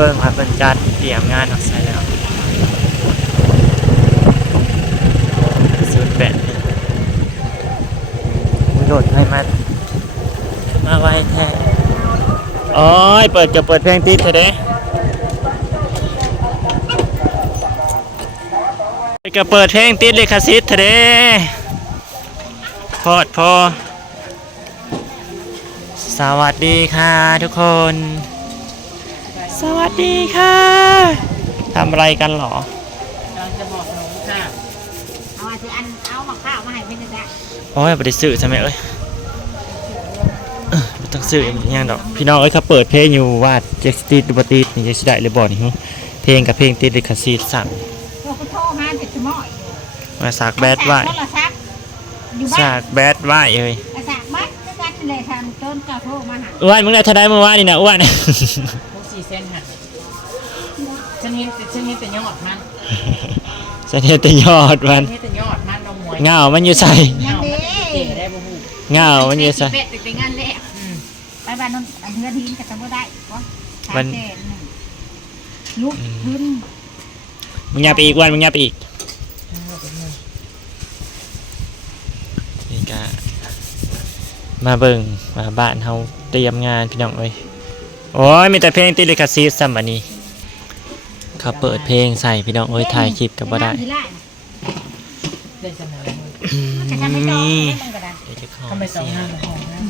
เบิ่งมาเป็นจัดเตรียมงานออกใส่แล้วศูนย์แปดมึงโหลดให้มามาไว้แท้โอ้ยเปิดจะเปิดเพลงติดเถอะเด้ก็เปิดเพลงติดเลยคาซิตเถอะเด้พอดพอ สวัสดีค่ะทุกคน สวัสดีค่ะทำอะไรกันเหรอเราจะบอกหนูค่ะเอาอาสิอันเอามาข้าวมาให้เพิ่นจ้ะโอ้ยบริสื่อใช่ไหมเอ้ยเอ้อบ่ต้องสื่ออย่างดอก พี่น้องเอ้ยเขาเปิดเพลงอยู่ว่าเจ็กสตีดดูบตีดนี่จะสิได้หรือบ่นี่ฮึเพลงกับเพลงติดลิขสิทธิ์สั่งโทรโทรหาเด็กสมอยมาสากแบดไว้โทรศัพท์อยู่บ้าสานกแบดไว้เอ้ย อาสากบ้านก็กันเลยทำต้นกระโทรมาหาอ้วนมึงได้เท่าไดเมื่อวานนี่นะอ้วนทุกสี่ เส้นค่ะฉันเห็นแต่ฉันเห็นแต่ยอดมันเสถียรแต่ยอดมันฉันเห็นแต่ยอดมันเราหมวยเงามันอยู่ใส่ยังดีเก๋ได้บ่ฮู้เงามันอยู่ใส่ เป็ดไปงานแรกอืมไปบ้านนู้นอันเฮือนทีนก็ทำบ่ได้บ่มันสามแสนหนึ่งลุกขึ้นมึงอย่าไปอีกอ้วนมึงอย่าไปอีกนี่ก็มาเบิ่งมาบ้านเฮาเตรียมงานพี่น้องเอ้ย โอ้ยมีแต่เพลงติดลิขสิทธิ์ซ้ำอันนี้เขาเปิดเพลงใส่พี่น้องเอ้ยถ่ายคลิปก็บ่ได้ที่ไล่น่ะได้เสนอจะทำให้จองให้มันก็ได้เดี๋ยวจะขอทำไมสองเสียห้างของนะ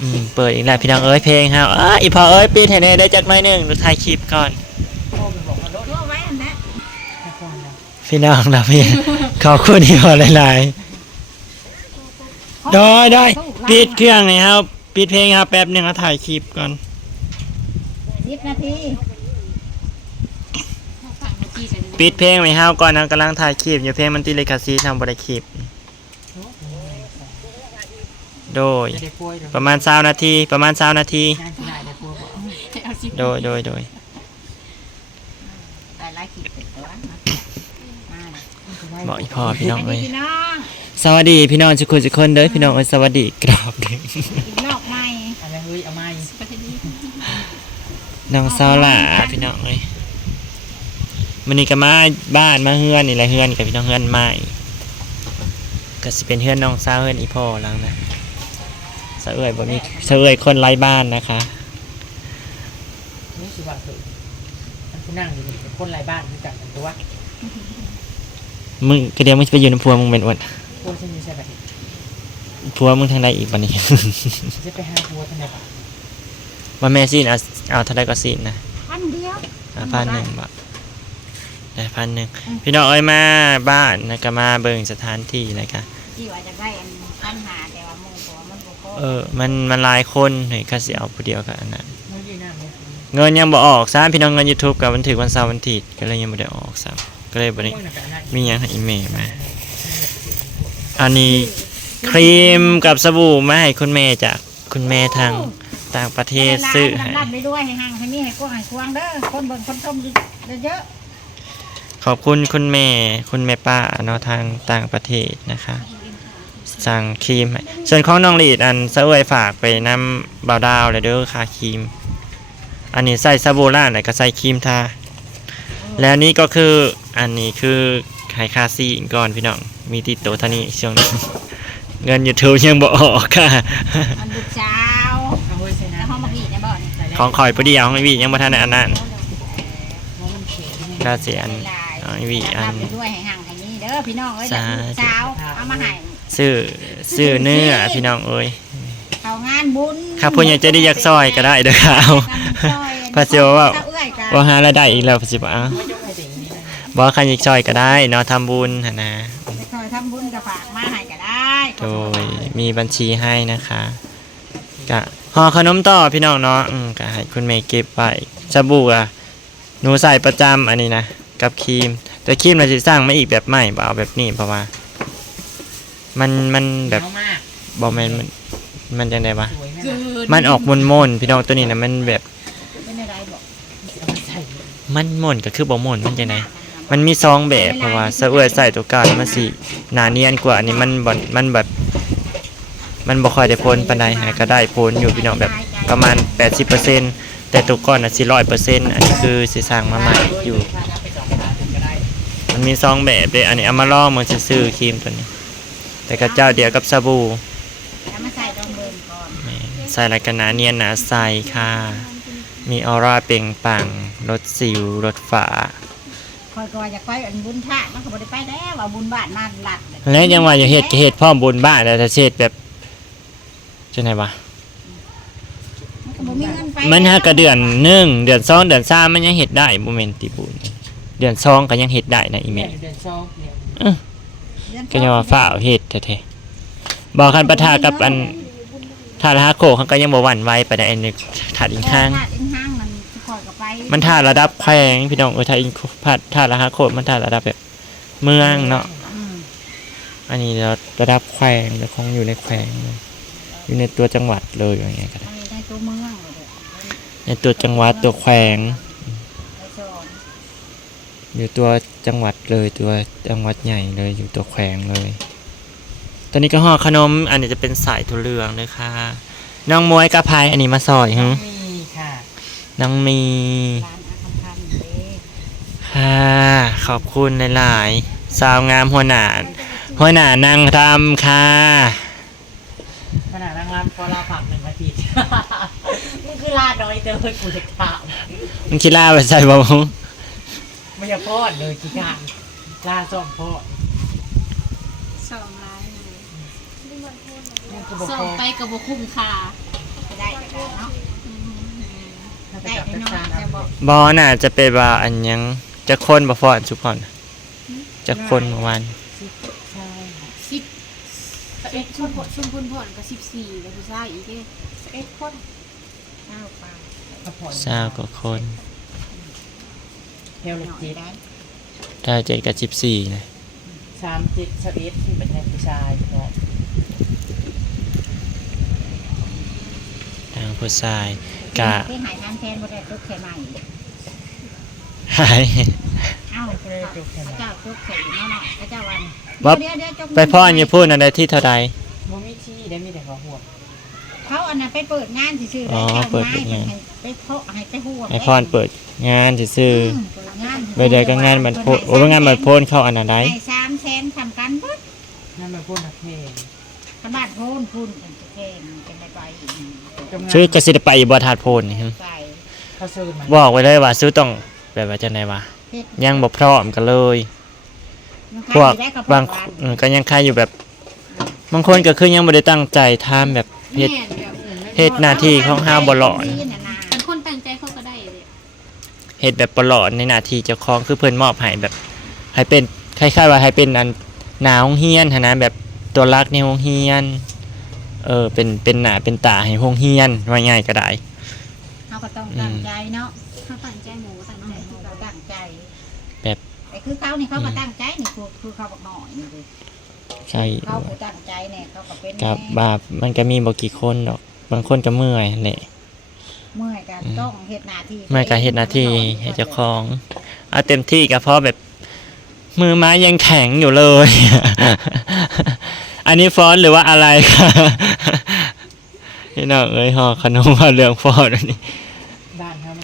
อืมเปิดอีกแล้วพี่น้องเอ้ยเพลงเฮาอ้าอีพอเอ้ยปิดให้แน่ได้จักหน่อยหนึงดูถ่ายคลิปก่อนพ่อไปบอกว่าลดโทรไว้อันนั้นให้ก่อนนะพี่น้องนะพี่ ขอบคุณที่พอหลายๆได้ได้ปิดเครื่องหน่อยครับปิดเพลงครับแป๊บหนึงแล้วถ่ายคลิปก่อน สิบนาทีปิดเพลงไว้เฮาก่อนนะกำลังถ่ายคลิปอยู่เพลงมันติดลิขสิทธิ์ทำบ่ได้คลิป โดยไม่ได้ป่วยหรอกประมาณ20นาทีประมาณ20นาทีงานที่ได้ได้ป่วยบอกโดยโดยโดยแต่ไล่ขีดเสร็จแล้วนะมาเลยบอกอีพ่อพี่น้องอันเอ้นี้ยพี่น้องสวัสดีพี่น้องทุกคนทุกคนเด้อพี่น้องเอ้ยสวัสดีกรอบหนึงอีกรอบใหม่ เอาไปเฮ้ยเอามาอีก น้องสาวหล่าพี่น้องเอ้ยมันนี่ก็มาบ้านมาเฮือนนี่แหละเฮือนกับพี่น้องเฮือนใหม่ก็สิเป็นเฮือนน้องสาวเฮือนอีพ่อหลังนะสะเอ่ยบ่มีสะเอ่ยคนไร้บ้านนะคะนี่สิว่าคือมันที่นั่งอยู่นี่เป็นคนไร้บ้านคือกันตัวมึงก็เดี๋ยวมึงจะไปอยู่ในพัวมึงเป็นอ้วนตัวฉันอยู่ใช่ไหมพัวมึงทางใดอีกบัดนี้จะไปหาตัวทางไหนบ้าง ว่าแม่ซีนเอาเอาเท่าใดก็ซีนนะพันเดียวอ่าพันหนึ่งบาทได้พันหนึ่งพี่น้องเอ้ยมาบ้านนะก็มาเบิ่งสถานที่นะคะที่ว่าจะได้อันปัญหาแต่ว่าโมงตัวมันบ่พอเออมันมันหลายคนเฮ้ยก็สิเอาผู้เดียวกันอันนั้นไม่ยืนหน้าไม่คุยเงินยังบ่ออกซ้ำพี่น้องเงิน YouTube กับวันถึงวันเสาร์วันอาทิตย์ก็เลยยังบ่ได้ออกซ้ำก็เลยบ่ได้ม่วงหนักกันนะมีหยังให้อีเมลมาอันนี้ครีมกับสบู่มาให้คุณแม่จากคุณแม่ทาง ต่างประเทศซื้อให้รับได้ด้วยให้ห่างให้มีให้กว้างให้กว้างเด้อคนเบิ่งคนชมเยอะขอบคุณคุณแม่คุณแม่ป้าเนาะทางต่างประเทศนะคะ สั่งครีมให้ส่วนของน้องลีดอันเสวยฝากไปน้ำเบาดาวเลยเด้อค่าครีม อันนี้ใส่ซาโบล่าไหนก็ใส่ครีมทาแล้วนี่ก็คืออันนี้คือไฮคาซีก่อนพี่น้อง มีติดตัวเท่านี้ช่วงนี้เงินยูทูบยังบ่ออกค่ะๆอันลูกสา ของคอยประเดียวของอีวียังบ่ทันได้อันนั้นำมันเขียวที่นี่ก็เสียอันของอีวีอัรันบได้ด้วยให้ห่างให้มีเด้อพี่น้องเอ้ยสาลูกสาวเอามาให้ซื้อซื้อเนื้อพี่น้องเอ้ยเข้างานบุญครับเพิ่นอยากจะได้อยากซอยก็ได้เด้อครับพระเจ้าว่าว่าหารายได้อีกแล้วสิบ่เอาไม่ยกให้ถึงนี่นะบ่คันอยากซอยก็ได้เนาะทำบุญหั่นนะไปซอยทำบุญกับฝากมาให้ก็ได้โดยมีบัญชีให้นะคะกะ ห่อขนมต่อพี่น้องเนาะอืมก็ให้คุณแม่เก็บไว้สบู่อะหนูใส่ประจำอันนี้นะกับครีม แต่ครีมเราจะสร้างมาอีกแบบใหม่บ่เอาแบบนี้เพราะว่า มันมันแบบเหนียวมากบ่แม่นมันมันจังไดวะสวยไหมเกิล่ะนมันออกมนๆพี่น้องตัวนี้นะมันแบบเป็นอะไรบอกเอามาใส่มันม่นก็คือบ่ม่นมันจังไดมันมีซองแบบเพราะว่าสะเอื้อยใส่ตัวเก่าแล้วมันสิหนาเนียนกว่าอันนี้มันบ่มันแบบ มันบ่ค่อยได้พ้นปานใดหาก็ได้พ้นอยู่พี่น้องแบบประมาณ 80%แต่ตัวก่อนน่ะสิ100%อันนี้คือสิสร้างมาใหม่อยู่ถ้านับไปสองขาก็ได้มันมีซองแบบเด้อันนี้เอามาลองมันซื่อๆครีมตัวนี้ แต่กับเจ้าเดียวกับสบู่แล้วมาใส่ดองเบิร์นก่อนแหม่ใส่แล้วก็หนาเนียนหนาใสค่ะ มีออร่าเปล่งปลังลดสิวลดฝาคอยก็ว่าอยากไปอันบุญท่ามันก็บ่ได้ไปแล้วเอาบุญบ้านมาหลัด แล้วยังว่าอย่าเฮ็ดก็เฮ็ดพร้อมบุญบ้านแต่ถ้าเฮ็ดแบบ จังไดวะมันก็บ่มีเงินไปมันหากระเดือนหนึ่งเดือนสองเดือนสามมันยังเฮ็ดได้บ่แม่นติบุญเดือนสองก็ยังเฮ็ดได้นะอีแม่แม่เดือนสองเนี่ยก็ยังว่าฝ้าวเฮ็ดแท้ๆบอกคันปะทะกับอันถ้าละหาโคเขาก็ยังบ่หวั่นไหวไปได้อันนี้ถัดอีกข้างท่าอินห้างมันคอยก็ไปมันท่าระดับแขวงพี่น้องเออท่าอินพัดท่าละหาโคมันท่าระดับแบบเมืองเนาะอืมอันนี้ระดับแขวงเจะคงอยู่ในแขวงเลย อยู่ในตัวจังหวัดเลยอย่างเงี้ยก็ได้มันมีในตัวเมืองเลยในตัวจังหวัดตัวแขวงไปสอนอยู่ตัวจังหวัดเลยตัวจังหวัดใหญ่เลยอยู่ตัวแขวงเลย ตอนนี้ก็ห่อขนม อันนี้จะเป็นสายทุเรืองเลยค่ะน้องมวยกระพายอันนี้มาซอยฮึมีค่ะน้องมีร้านอาคำพันธ์เด้ค่ะขอบคุณหลายๆสาวงามหัวหน้าหัวหน้านางรำค่ะ ขนาดนั่งรับพอลาผักหนึ่งอาทิตย์มันคือลาน้อยเจอกูจะถามมันคิดล่าไปใส่บ่ไม่อยากพอดเลยกี่กานลาซ่อมพอดสองล้านนี่คือบอกสอพงอไปกับบ่คุ้มค่าไปได้ก็ได้เนาะถ้าไปได้จับไปจักนอซานนจะบอกบอน่ะจะเป็นว่าอันยังจะคนบ่ฟอนสุพรจะคนเมื่อวานใช่สิบ เอ็ดชุมพชุมพลพรก็สิบสี่แล้วผู้ชายอีกเด้เอ็ดคนเก้าไปกระพอนเศร้ากว่าคนเทลหเลน่อยจิตได้ได้เจ็ดกับสิบสี่นะสามเจิตสเอ็ดที่เป็นแทนผู้ชายเนาะทางผู้ชายกะที่หายทางแทนบ่ได้ตุกแค่ใหม่หาย เอ้าก็เลยจบแค่พระเจ้าตุกแค่เนาะเนาะพระเจ้าวัน บ๊อบเดี๋ยวเดี๋ยวจงไปพ่ออย่าพูดอะไรที่เท่าใดโมมีที่ได้มีแต่เขาห่วงเขาอันนั้นไปเปิดงานซื่อๆอ๋อแล้วเปิเจ้าดไม้งาน ให้ไปเพาะให้ไปหัวให้พรเปิดงานซื่อมเปิดงานๆใดๆก็งานมันโพโอ้ยงานมันโพนเข้าอันนั้นได้ ให้สามแสนทำกันเบิดนั่นมันพูดนักเพลงขบาดโพนพูนเป็นตะแคงเป็นไปไปอีกกำลังซื้อกสิได้ไปบ่ถาดโพนนี่ฮึใส่เขาซื้อมันบอกไว้เลยว่าซื้อต้องแบบว่าจังไดวะเฮ็ดยังบ่พร้อมกันเลยมัน พวกขายได้กับางร้นเออก็ยังคายอยู่แบบ บางคนก็คือยังบ่ได้ตั้งใจทำแบบเฮ็ดแม่นแบบเฮ็ดหน้าที่ของเฮาบ่หลอน เป็นคนตั้งใจเขาก็ได้เลยเฮ็ดแบบบ่หลอนในหน้าที่เจ้าของคือเพิ่นมอบให้แบบ ให้เป็นคล้ายๆว่าให้เป็นอันหนาโรงเรียนหั้นนะแบบตัวรักในโรงเรียน เออเป็นเป็นหน้าเป็นตาให้โรงเรียนว่าง่ายก็ได้ เขาก็ต้องตั้งใจเนาะเขาตั้งใจหมูตั้งน้องใจเขาก็ตั้งใจแบบ แต่คือเขานี่เขาก็ตั้งใจนี่คือคือเขาบอกหน่อยนี่ดิใช่เขาก็ตั้งใจเนี่ยเขาก็เป็นกับแม่บาปมันก็มีบ่กี่คนดอก บางคนก็เมื่อยแหละเมื่อยกันต้องเฮ็ดหน้าที่เมื่อยก็เฮ็ดหน้าที่ให้เจ้าของเอาเต็มที่ก็เพราะแบบ มือไม้ยังแข็งอยู่เลย อันนี้ฟ้อนหรือว่าอะไรคะพี่น้องเอ้ยห่อขนมว่าเรื่องฟ้อนอันนี้บ้าน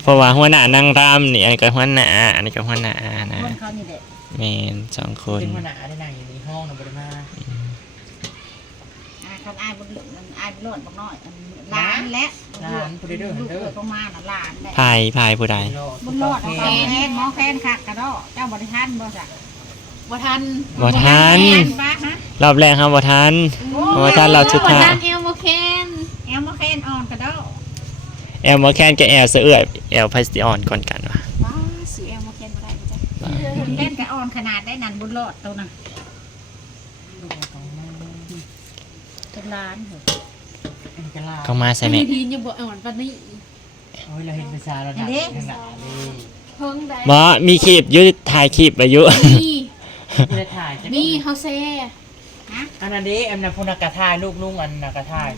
เขามันเพราะว่าหัวหน้านั่งรำนี่อันนี้ก็หัวหน้าอันนี้ก็หัวหน้านะคนเขานี่แหละแมนสองคนเป็นหัวหน้าได้นั่งอยู่ในห้องนะบริมาอ่าคันอายบุญมันอายบุญโลดบอกน้อยอันหลานและลูกเกิดประมาณน่ะหลานแหละ พายพายผู้ใดบุญโลดเอาไปแทนหมอแคนคักกระดอเจ้าบริทานบ่จ้ะบ่ทันบ่ทันแม่นปะฮะรอบแรกครับบ่ทันบ่ทันเราชุดบ่ท้ายทันเอลโมเคนแอลหมอแคนอ่อนกระดอ แอลมาแคนกับแอลเสือเอื้อยแอลไพสติออนก่อนกันวะว้าสิเอลโมเคนบ่ได้จ้ะบุญแคนกระอ่อนขนาดได้นั่นบุญโลดตัวน่ะเป็นล้านเหรอเป็นกะลาเข้ามาใส่แม่ดีๆยังบ่อ่อนปานนี้โอ้ยเราเห็นภาษาเราหนักขนาดนี้เพิ่งได้บ่มีคลิปอยุถ่ายคลิปอายุมีที่ถ่ายจะมีเฮาแซ่ฮะอันนั้นเด้อันนั้นพูนักกระทายลูกลุงอันนักกระทาย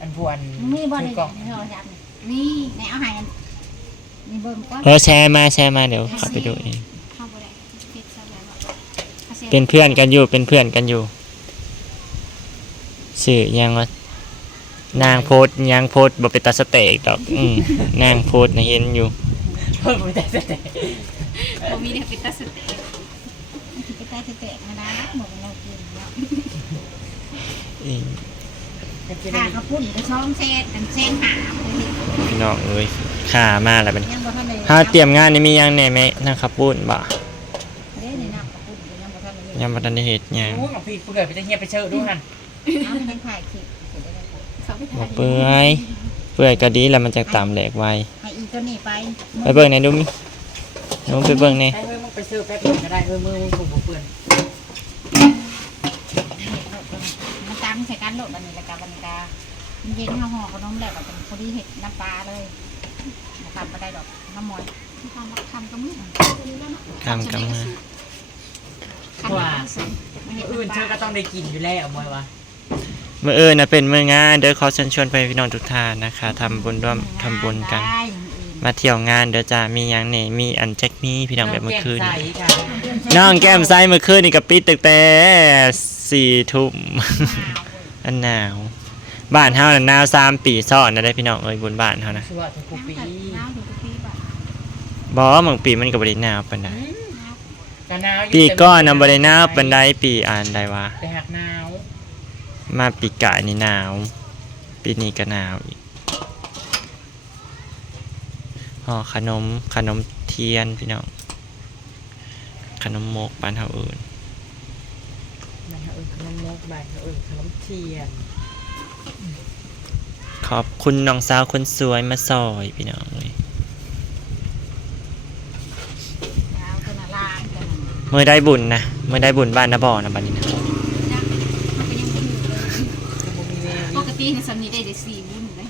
อันพวนมีบ่ได้กล่องโทรศัพท์นี่ นี่แม่เอาให้อันนี่เบิ่งก่อนเออแชร์มาแชร์มาเดี๋ยวเข้าไปดูเอง เข้าบ่ได้เฮ็ดซะแล้วอะเป็นเพื่อนกันอยู่เป็นเพื่อนกันอยู่สื่อยังว่านางโพสต์ยังโพสต์บ่เป็นตาสเต็กดอก อืมนางโพสต์น่ะเห็นอยู่เพิ่มไปแต่แต่แต่บ่มีเนี่ยเป็นตาสเตะไปใต้เตะๆนะนะหมดเรากินแล้ว อืม ค่าข้าวปุ้นก็ช่องเซนอันเซนหาเลยนี่พี่น้องเอ้ยข่ามาแล้วบัดนี้ยังบ่ทันได้ถ้าเตรียมงานนี่มียังแหน่ไหมนะครับปุ้นบ่เด้นี่น้ำข้าวปุ้นก็ยังบ่ทันได้ยังบ่ทันได้เฮ็ดหยังรู้ของพี่กูเกิดไปจะเงียบไปเชิญดูหันเอาให้มันถ่ายคลิปเสร็จแล้วก็เขาไปบ่ถ่ายเปื่อยเปื่อยก็ดีแล้วมันจะตามแหลกไวให้อีตัวนี้ไปไปเบิ่งในอยดูมิหนูไปเบิ่งในอยให้เฮ้ยมึงไปซื้อแป๊บนึงก็ได้เฮ้ยมือมึงถูกบ่เปื่อน มันตามใส่กันโลดบันนี้ละกาบันนี้กามันเย็นเฮาห่อขนมแล้วก็เป็นพอดีเห็ดน้ำปลาเลยบ่ทำบ่ได้ดอกน้ำมอยมีความรักคำก็มือนี่แล้วเนาะคำกำมาคำก็สูงไม่เห็ดอื่นน้ำปเธอลาก็ต้องได้กินอยู่แล้วมวยวะมื้ออื่นน่ะเป็นมื้องานเด้อขอเชิญชวนไปพี่น้องทุกท่านนะคะทำบุญร่วมทำบุญกันได้มาเที่ยวงานเดี๋ยวจะมีหยังนี่มีอันแจ็คมีพี่น้องแบบเมื่อคืนแก้มใสค่ะน้องแก้มไซเมื่อคืนนี่ก็ปิดตั้งแต่สี่ทุ่ม อันหนาว บ้านเฮาน่ะหนาวสามปีซ้อนนะได้พี่น้องเอ้ยบุญบ้านเฮานะชื่อว่าทุกปีน้ำดูทุกปีบ่ะบ่บางปีมันก็บ่ได้หนาวปานใดกันหนาวอยู่ปีก่อนน่ะบ่ได้หนาวปานใดปีอ่านใดวะไปหักหนาวมาปีกายนี่หนาว ปีนี้ก็หนาวอีกห่อขนมขนมเทียนพี่น้องขนมมกบ้านเฮาอื่นนะฮะเออขนมนกใบเออขนมเทียน ขอบคุณน้องสาวคนสวยมาซอยพี่น้องเลยเอาตัวน่ะล้างตัวนั้นเมื่อได้บุญนะเมื่อได้บุญบ้านนะบ่อนะบัดนี้นะเขาก็ยังบ่อยู่เลยจะบ่มีแววปกติในสำนีได้ได้สี่บุญเลย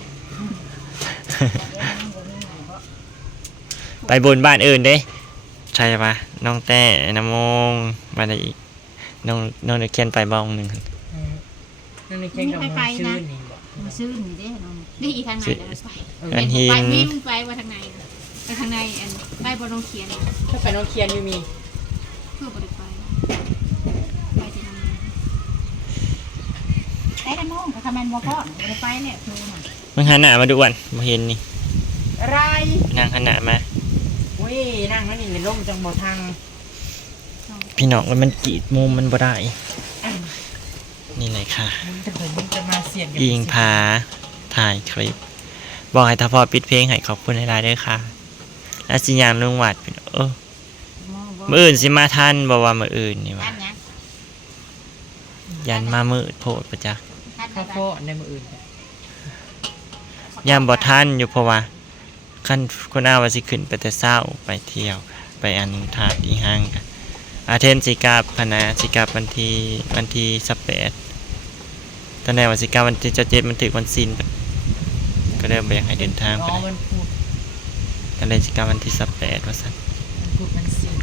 เดี๋ยวมันบ่มีไหนบ่ไปบุญบ้านอื่นเด้ใช่ปะน้องแต่น้ำมงมาได้อีกน้องน้องเด็กเขียนไปบ้องหนึ่งอืม นั่นนี่แค่กับมือชื่นนี่บอกมันซื้อนี่เด้น้องได้อีทางไหนเดี๋ยวเราไปเอออันหิไปนมีมึงไปว่าทางไหนไปทางไหนอันไปบนโรงเขียนถ้าไปน้องเคียนอยู่มีเพื่อบริไปไปที่นั่นไอ้กันน้องก็ทำแม่นบ่พอบ่ได้ไปแล้วครูน่ะมึงหันหน้ามาดูอะมาเห็นนี่อะไรนางหันหน้ามาอุ้ยนั่งนั่นนี่ในร่มจังบ่ทางพี่น้องมันกรีดมุมมันบ่ได้ นี่เลยค่ะมันจะผมมันจะมาเสียงอิงพาถ่ายคลิป บอกให้ทพอปิดเพลงให้ขอบคุณหลายๆด้วยค่ะและสิยางลุงหวัดพี่น้องเออบ่บ่มืออื่นสิมาทันบอกว่ามืออื่นนี่อัว่านหยังยันมามืดโพดประจักอันข้าวใดโพดในมืออื่นยามบ่ทันอยู่เพราะว่าขั้นคุณอาว่าสิขึ้นไปแต่เช้าไปเที่ยว ไปอันทาดอีห้างกัน อาเทนสิกาพนะสิกาวันที่วันที่สิบแปดตอนแรกว่าสิกาวันที่จะเจ็ดมันถึงวันสิ้นก็เริ่มไปอยากให้เดินทางไปอ๋อเลยมันพูดตอนแรกสิกาวันที่สิบแปดว่าสันมันพูดมันสิ่ง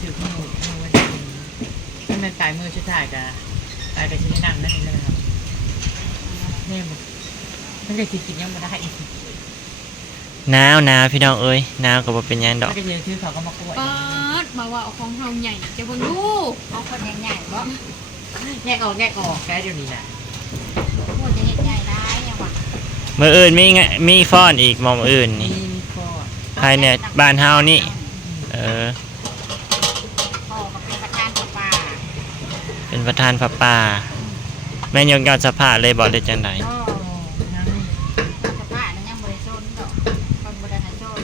ถือมือมือวันสิ่งถ้ามันปลายมือชุดถ่ายกันปลายกับชิ้นนั่งนั่นนี่นะครับแม่มันมันจะกินกินยังไม่ได้อีก หนาวหนาวพี่น้องเอ้ยหนาวก็บ่เป็นหยังดอกไม่ได้เจอถือเขาก็มากล้วยป๊าดมาว่าเอาของเฮาใหญ่จะเบิ่งดูเอาคนใหญ่ๆบ่แยกออกแยกออกแค่เดี๋ยวนี้นะพูดจะเฮ็ดใหญ่ได้ยังว่ามืออื่นมีไงมีฟ้อนอีกหมอมออื่นมีนี่มีข้อภายในบ้านเฮานี่ เออ พ่อก็เป็นประธานสภาเป็นประธานพระป่าแม่นยงกาสภาเลยบอกเลยจังไดก็ นั่ง สภานั้นยังบ่ได้ชนดอกคนบ่ได้ให้ชน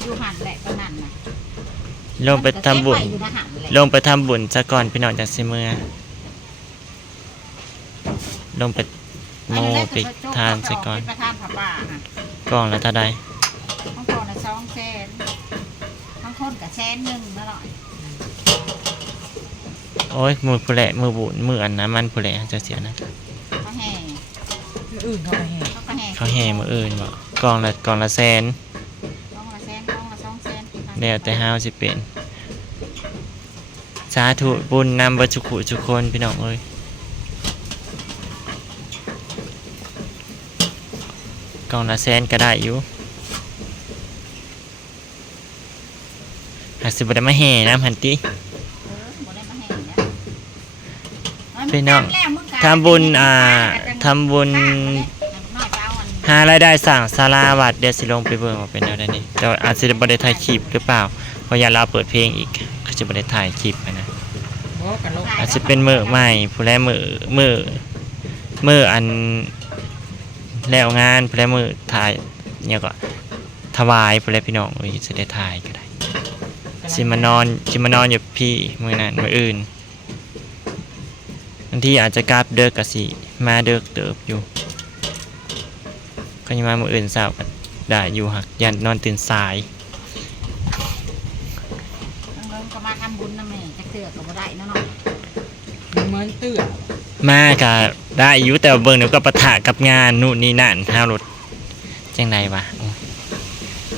อยู่หันแหละตอนนั้นน่ะ ลงไปทำบุญมันก็แค่ไปอยู่ในหันแหละลงไปทำบุญซะก่อนพี่น้องจากสิเมือลงไปโมไปทานซะก่อนเป็นประธานสภาค่ะกล่องละเท่าใดบางคนน่ะสองแสนบางคนก็แสนหนึงนั่นแหละโอ้ยมือผู้แหละมือบุญมืออันนะมันผู้แหละจะเสียนะ เขาแห่อื่นเขาไปแห่เขาก็แห่เขาแห่มืออื่นบอกกล่องละกล่องละแสนกองละ แสนกองละสองแสนแล้วแต่ห้าวสิเป็น สาธุบุญนำบัจุขุทุกคนพี่น้องเอ้ยกล่องละแสนก็ได้อยู่หากสิบได้มาแห่น้ำหันติเออบ่ได้มาให้นะพี่น้องแล้วมึกะทำบุญอ่าทำบุญาอันหารายได้สั่งสาราวัดเดี๋ยวสิลงไปเบิ่งว่าเป็นแนวใดนี่แต่ว่าอาจจะบ่ได้ถ่ายคลิปหรือเปล่าเพราะอยาเราเปิดเพลงอีกก็จะบ่ได้ถ่ายคลิปนะโอ้กันโลกอาจจะเป็นมือใหม่ผู้แลมือมือมืออันแล้วงานผู้แลมือถ่ายเนี่ยก็ถวายผู้แลพี่น้องเอ้ยสิได้ถ่ายก็ได้สิมานอนสิมานอนอยู่พี่มื้อนั้นมื้ออื่นบางทีอาจจะกลับเด้อก็สิมาเด้อเติบอยู่ ก็ยังมามื้ออื่นเช้าก็ได้อยู่หักยันนอนตื่นสายทั้งเริ่มก็มาทำบุญนะแม่จักเถื่อก็บ่ได้เนาะเนาะมันเหมือนเตื้อมาก็ได้อยู่แต่ว่าเบิ่งเดี๋ยวก็ปะทะกับงานนู่นนี่นั่นห้าวรถจังไดวะโอ้ย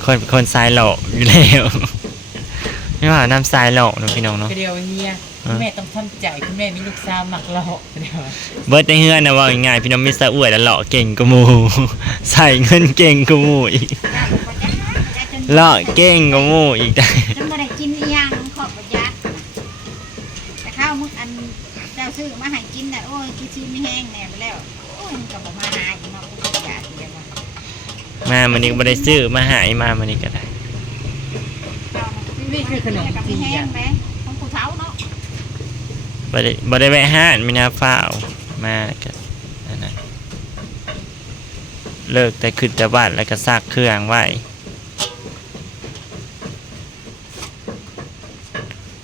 คนคนสายหลอกอยู่แล้ว ไม่ว่าน้ำสายหลอกเนาะพี่น้องเนาะก็เดียวเฮียอ่า คุณแม่ต้องทำใจคุณแม่มีลูกสาวหมักหลอกเดียวเบิร์ดในเฮือนนะว่าง่ายๆพี่น้องมีสะอวยแล้วหลอกเก่งกว่าหมู่ใส่เงินเก่งกว่าหมู่อีกย่าบอกว่าจ้าจ้าจนหลอกเก่งกว่าหมู่อีกได้จนบ่ได้กินอีหยังขอบประหยัดแต่ข้าวมึกอันเจ้าซื้อมาให้กินน่ะโอ้ยกินซื้อไม่แห้งแน่ไปแล้วโอ้ยมันก็บ่มาหาอีกเนาะกูประหยัดอีกแล้วว่ามามันนี้ก็บ่ได้ซื้อมาหายมามันนี้ก็ได้นี่คือขนมกับจีไม่แห้อะงไหมของผู้เฒ่าเนาะ บ่ได้บ่ได้แวะห้านมีนาฟ้าวมาก็นั่นน่ะเลิกแต่ขึ้นแต่บ้านแล้วก็ซักเครื่องไว้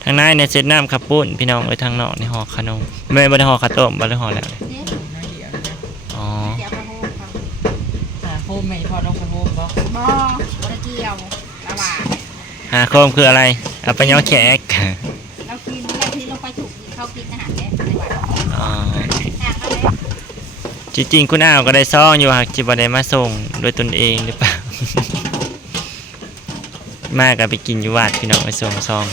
ทางในเนี่ยเซตน้ำขับปุ้นพี่น้องไว้ทางนอกในห่อขนมไม่บ่ได้ห่อข้าวต้มบ่ได้ห่อแล้วเลยเจ๊น้อยเดียวนะอ๋อเดี๋ยวกระโฮมเขาหาโฮมไม่พอต้องไปโฮมบ่บ่บ่ได้เกี่ยวระหว่างหาโคมคืออะไรเอาไปย่อแขกเรากินแล้วที่ลงไปถูกเขากินอาหารเนี่ยในวัด อ๋อ ทางเขาเลย จริงๆคุณอ้าวก็ได้ซ่องอยู่หากจิบ่ได้มาส่งด้วยตนเองหรือเปล่า มาก็ไปกินอยู่วัดพี่น้องไปส่งซอง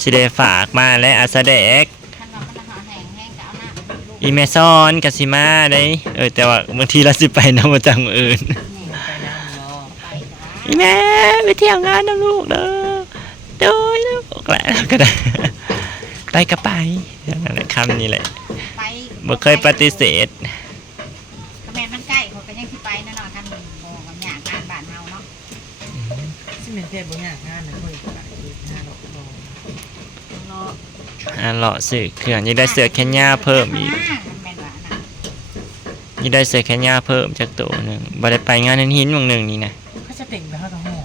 สิได้ฝากมาและอาสาเดกท่านเราก็หาแห้งแห้งจะเอาหน้าไปลูกอีเมซอนกับสิมาได้เออแต่ว่าบางทีเราสิไปนำมาจากมืออื่นนี่ไปน้ำเนาะไปจ้าอีแม่ไปเที่ยวงานน้ำลูกเด้อโดยลูกแหละก็ได้ไปก็ไปนั่นแหละคำนี้แหละไปบ่เคยปฏิเสธ ก็แม่นมันใกล้เขาก็ยังที่ไปนั่นเนาะท่านบอกกับหยางานบ้านเฮาเนาะ ซึ่งเป็นเทพบุญงานงานนะคุยกันอีกห้าดอกดอกเนาะอ่าเลาะสื่อเครื่องยังได้เสือแคนยาเพิ่มอีกมันแม่นว่าน่ะยังได้เสือแคนยาเพิ่มจากตัวหนึ่งบ่ได้ไปงานนั้นหินวงหนึ่งนี่นะเขาจะเต่งไปเขากับห้อง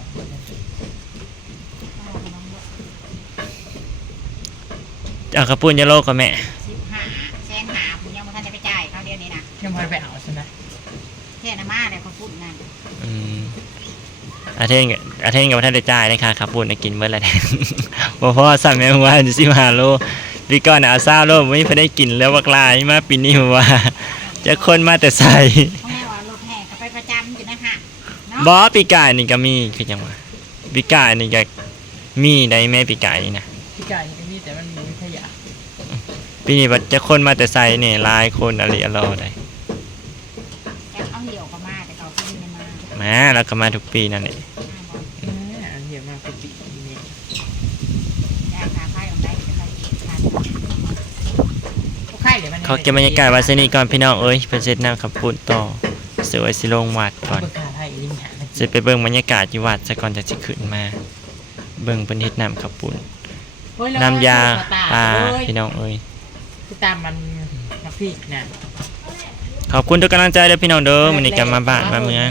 เอาน้องเนาะเอากระปุ้นยาโลกับแม่ เทนอาเทนกับท่านได้จ่ายเลยค่ะขับปุ้นกินเมื่อไรบ่เพราะว่าสั่งแม่ว่าสิมาโลปีก่อนเอาซาโลไม่พอได้กินแล้วบักลายมาปีนี้ว่า จะคนมาแต่ใส่เขาแม่ว่ารถแห่ก็ไปประจำอยู่นะฮะเนาะบอปีกายนี่ก็มีคือจังว่าปีกายนี่ก็มีได้แม่ปีกายนี่นะพี่กายยังมีแต่มันมีขยะปีนี้บัดจะคนมาแต่ใส่เนี่ยลายคนอะไรอรอได้เอาเหี่ยวก็มาแต่เขาขึ้นไม่มามาแล้วก็มาทุกปีนั่นแหละ เอออันเดียวมาเป็นปีนี้ ได้ขาไพ่ของได้จะไปขาด เขาไข่ เดี๋ยวมันเขาเก็บบรรยากาศไวันนี้ก่อนพี่น้องเอ้ยเพิ่นเสร็จน้ำขับปุ่นต่อเสือไว้สิลงวัดก่อนเบิกขาไทยลิงหาเสร็จไปเบิ่งบรรยากาศอยู่วัดซะก่อนจะสิขึ้นมา เบิ่งเพิ่นเฮ็ดน้ำขับปุ่นน้ำยาปลาพี่น้องเอ้ยคือตามมันมาพีกนะขอบคุณทุกกำลังใจเด้อพี่น้องเด้อมื้อนี้ก็มาบ้านมาเมือง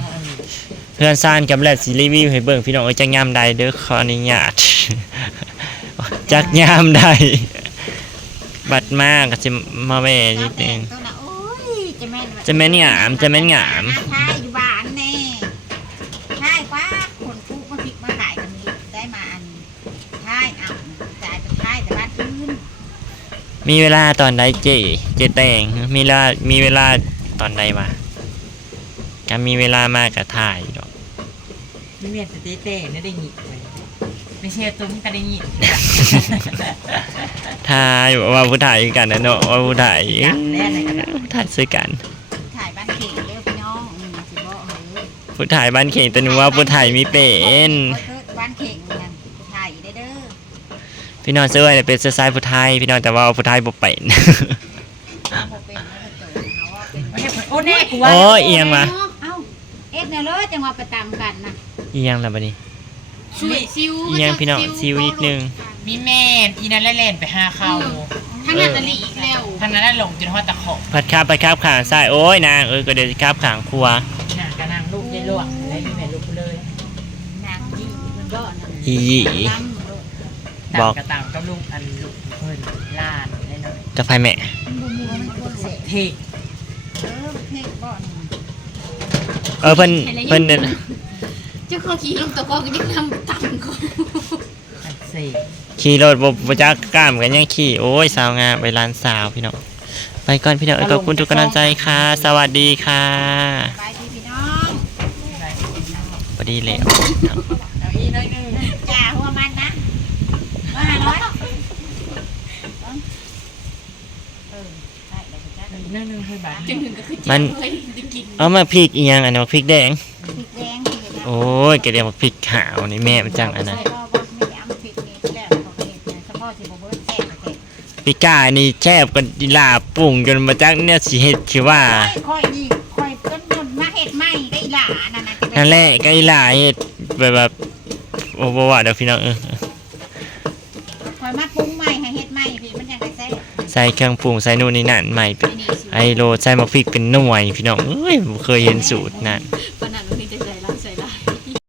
เพื่อนซ่านกับแลดสิรีวิวให้เบิ่งพี่น้องเอ้ยจักยามใดเด้อขออนุญาตจักยามใด บัดมากก็สิมาแว่นิดนึงตัวน่ะโอ้ยจะแม่นจะแม่นหยามจะแม่นหยามทายอยู่บ้านแน่ทายกว่าคนผู้มาพริกมาขายกันนี้ได้มาอันทายเอาจ่ายไปทายแต่บ้านอื่นมีเวลาตอนใดเจเจแต่งมีเวลามีเวลาตอนใดวะก็มีเวลามากก็ถ่ายดอกนี่เมียนสเตเต้เนี่ยได้หงิกไป ไม่เชื่อตุ้มกันได้ยินทายว่าผู้ถ่ายกันนะเนาะว่าผู้ถ่ายจับแน่เลยกันนะผู้ถ่ายซื้อกันถ่ายบ้านเข่งเด้อพี่น้องอืมสิบอกเฮ้ยผู้ถ่ายบ้านเข่งแต่หนูว่าผู้ถ่ายมีเป็นบ้านเข่งนั่นถ่ายได้เด้อพี่น้องเสื้อเนี่ยเป็นเสื้อสายผู้ไทยพี่น้องแต่ว่าผู้ไทยบ่เป็นเอาบ่เป็นแล้วก็เจอเขาว่าเป็นไม่ใช่โอ้แน่กูว่าโอ้ยเอียงมาเอ้าเอ็ดเนี่ยเลยจังหวะประตามกันนะเอียงแล้วบัดนี้ ช่วยซิวเอียงพี่น้องซิวนิดนึง มีแม่อีนั่นเล่นไปห้าเข้าทั้งนั้นอันนี้อีกแล้วทางนั้นหลงจนหัวตะขบผัดข้าวผัดข้าวขางซ้ายโอ้ยนางเออก็เดี๋ยวจะข้าวขางครัวน่ะกระนางลูกยายลวกอะไรนี่แม่ลูกเลยนางยี่มันก็นั่นอีหยีล้ำเลยบตาอมก กระตามกับลูกอันลูกเพิ่นล้านได้หน่อยกับไฟแม่มันบ่มัวมันควรเสร็จเทกเออประเทศบ่อนเออเพิ่นเพิ่น เดินเจ้าข้อขี่ลงตะกอนก็ยังนำต่ำเขาอันเสกขี่รถบ่บ่จักกล้ามกันยังขี่โอ้ยสาวงามไปร้านสาวพี่น้องไปก่อนพี่น้องเอ้ยขอบคุณทุกกำลังใจค่ะ สวัสดีค่ะไปดีพี่น้องสวัสดีแล้วเอาอีน้อยหนึงจ่าหัวมันนะว่าห้าร้อยเออได้เดี๋ยวไปจัดอีน้อยหนึงเพิ่นบาท จนถึงก็คือเจ็บเลยได้กิน เอามาพริกอีหยังอันนี้พริกแดงพริกแดงที่เห็นนะ โอ้ยแกเรียกว่าพริกขาวนี่แม่มันจังอันนั้นใส่บ่บ่ไม่ได้เอามาพริกนี่ที่แรกเขาก็เห็นเนี่ยเฉพาะที่บ่เบิดแซ่บแท้ปีกานี่แช่บกันอีหลาปรุงจนมาจักเนี่ยสิเฮ็ดคือว่าค่อยนี่ค่อยต้นนมาเฮ็ดใหม่ได้หลานั่นน่ะนั่นแหละก็อีหลาเฮ็ดแบบแบบโอ้บ่ว่าเดี๋ยวพี่น้องเออค่อยมาปรุงใหม่ให้เฮ็ดใหม่พี่มันยังได้แซ่บใส่เครื่องปรุงใส่นู่นนี่นั่นใหม่เป็นนี่สิไอโรใส่มะพริกเป็นหน่วยพี่น้องเอ้ยบ่เคยเห็นสูตรนั่นปานนั้น